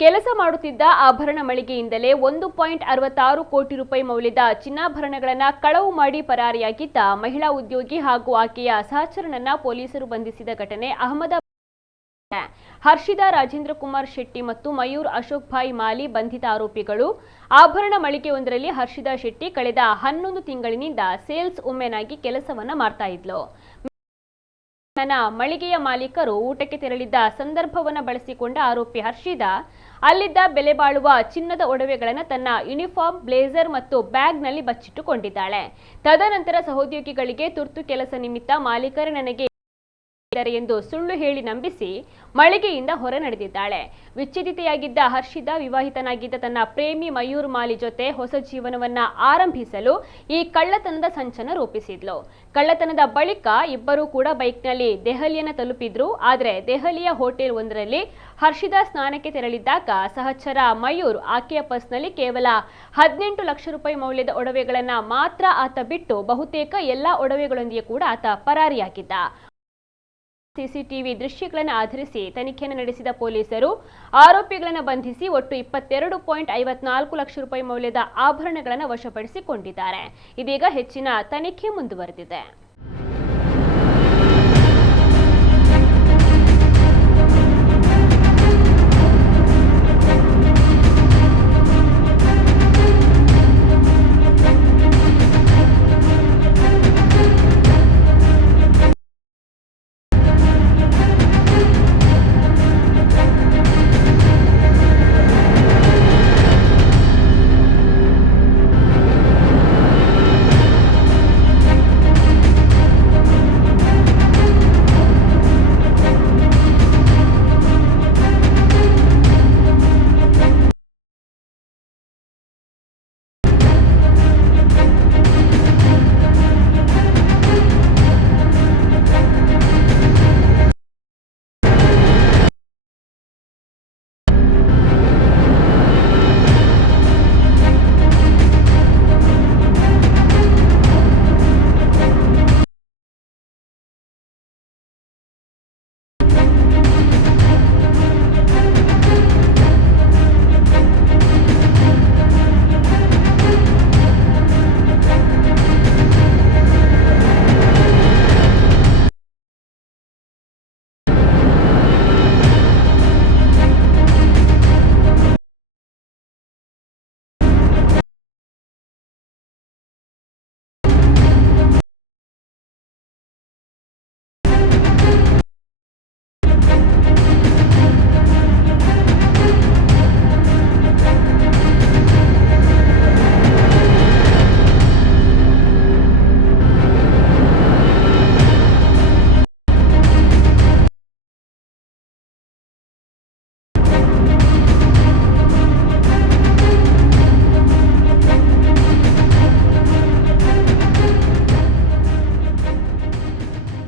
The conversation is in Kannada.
ಕೆಲಸ ಮಾಡುತ್ತಿದ್ದ ಆಭರಣ ಮಳಿಗೆಯಿಂದಲೇ 1.66 ಕೋಟಿ ರೂಪಾಯಿ ಮೌಲ್ಯದ ಚಿನ್ನಾಭರಣಗಳನ್ನು ಕಳವು ಮಾಡಿ ಪರಾರಿಯಾಗಿದ್ದ ಮಹಿಳಾ ಉದ್ಯೋಗಿ ಹಾಗೂ ಆಕೆಯ ಸಹಚರನನ್ನ ಪೊಲೀಸರು ಬಂಧಿಸಿದ ಘಟನೆ ಅಹಮದಾಬಾದ್. ಹರ್ಷಿದಾ ರಾಜೇಂದ್ರ ಕುಮಾರ್ ಶೆಟ್ಟಿ ಮತ್ತು ಮಯೂರ್ ಅಶೋಕ್ ಭಾಯ್ ಮಾಲಿ ಬಂಧಿತ ಆರೋಪಿಗಳು. ಆಭರಣ ಮಳಿಗೆಯೊಂದರಲ್ಲಿ ಹರ್ಷಿದಾ ಶೆಟ್ಟಿ ಕಳೆದ 11 ತಿಂಗಳಿನಿಂದ ಸೇಲ್ಸ್ ವುಮೆನ್ ಆಗಿ ಕೆಲಸವನ್ನ ಮಾಡ್ತಾ ಇದ್ಲು. ಮಳಿಗೆಯ ಮಾಲೀಕರು ಊಟಕ್ಕೆ ತೆರಳಿದ್ದ ಸಂದರ್ಭವನ್ನು ಬಳಸಿಕೊಂಡ ಆರೋಪಿ ಹರ್ಷಿದಾ ಅಲ್ಲಿದ್ದ ಬೆಲೆ ಬಾಳುವ ಚಿನ್ನದ ಒಡವೆಗಳನ್ನು ತನ್ನ ಯೂನಿಫಾರ್ಮ್, ಬ್ಲೇಸರ್ ಮತ್ತು ಬ್ಯಾಗ್ನಲ್ಲಿ ಬಚ್ಚಿಟ್ಟುಕೊಂಡಿದ್ದಾಳೆ. ತದನಂತರ ಸಹೋದ್ಯೋಗಿಗಳಿಗೆ ತುರ್ತು ಕೆಲಸ ನಿಮಿತ್ತ ಮಾಲೀಕರೇ ನನಗೆ ಎಂದು ಸುಳ್ಳು ಹೇಳಿ ನಂಬಿಸಿ ಮಳಿಗೆಯಿಂದ ಹೊರ ನಡೆದಿದ್ದಾಳೆ. ವಿಚ್ಛೇದಿತೆಯಾಗಿದ್ದ ಹರ್ಷಿದಾ ವಿವಾಹಿತನಾಗಿದ್ದ ತನ್ನ ಪ್ರೇಮಿ ಮಯೂರ್ ಮಾಲಿ ಜೊತೆ ಹೊಸ ಜೀವನವನ್ನ ಆರಂಭಿಸಲು ಈ ಕಳ್ಳತನದ ಸಂಚನ ರೂಪಿಸಿದ್ಲು. ಕಳ್ಳತನದ ಬಳಿಕ ಇಬ್ಬರೂ ಕೂಡ ಬೈಕ್ನಲ್ಲಿ ದೆಹಲಿಯನ್ನ ತಲುಪಿದ್ರು. ಆದರೆ ದೆಹಲಿಯ ಹೋಟೆಲ್ ಒಂದರಲ್ಲಿ ಹರ್ಷಿದಾ ಸ್ನಾನಕ್ಕೆ ತೆರಳಿದ್ದಾಗ ಸಹಚರ ಮಯೂರ್ ಆಕೆಯ ಪರ್ಸ್ನಲ್ಲಿ ಕೇವಲ 18 ಲಕ್ಷ ರೂಪಾಯಿ ಮೌಲ್ಯದ ಒಡವೆಗಳನ್ನ ಮಾತ್ರ ಆತ ಬಿಟ್ಟು ಬಹುತೇಕ ಎಲ್ಲಾ ಒಡವೆಗಳೊಂದಿಗೆ ಕೂಡ ಆತ ಪರಾರಿಯಾಗಿದ್ದ. ಸಿಸಿಟಿವಿ ದೃಶ್ಯಗಳನ್ನು ಆಧರಿಸಿ ತನಿಖೆಯನ್ನು ನಡೆಸಿದ ಪೊಲೀಸರು ಆರೋಪಿಗಳನ್ನು ಬಂಧಿಸಿ ಒಟ್ಟು 22.54 ಲಕ್ಷ ರೂಪಾಯಿ ಮೌಲ್ಯದ ಆಭರಣಗಳನ್ನು ವಶಪಡಿಸಿಕೊಂಡಿದ್ದಾರೆ. ಇದೀಗ ಹೆಚ್ಚಿನ ತನಿಖೆ ಮುಂದುವರೆದಿದೆ.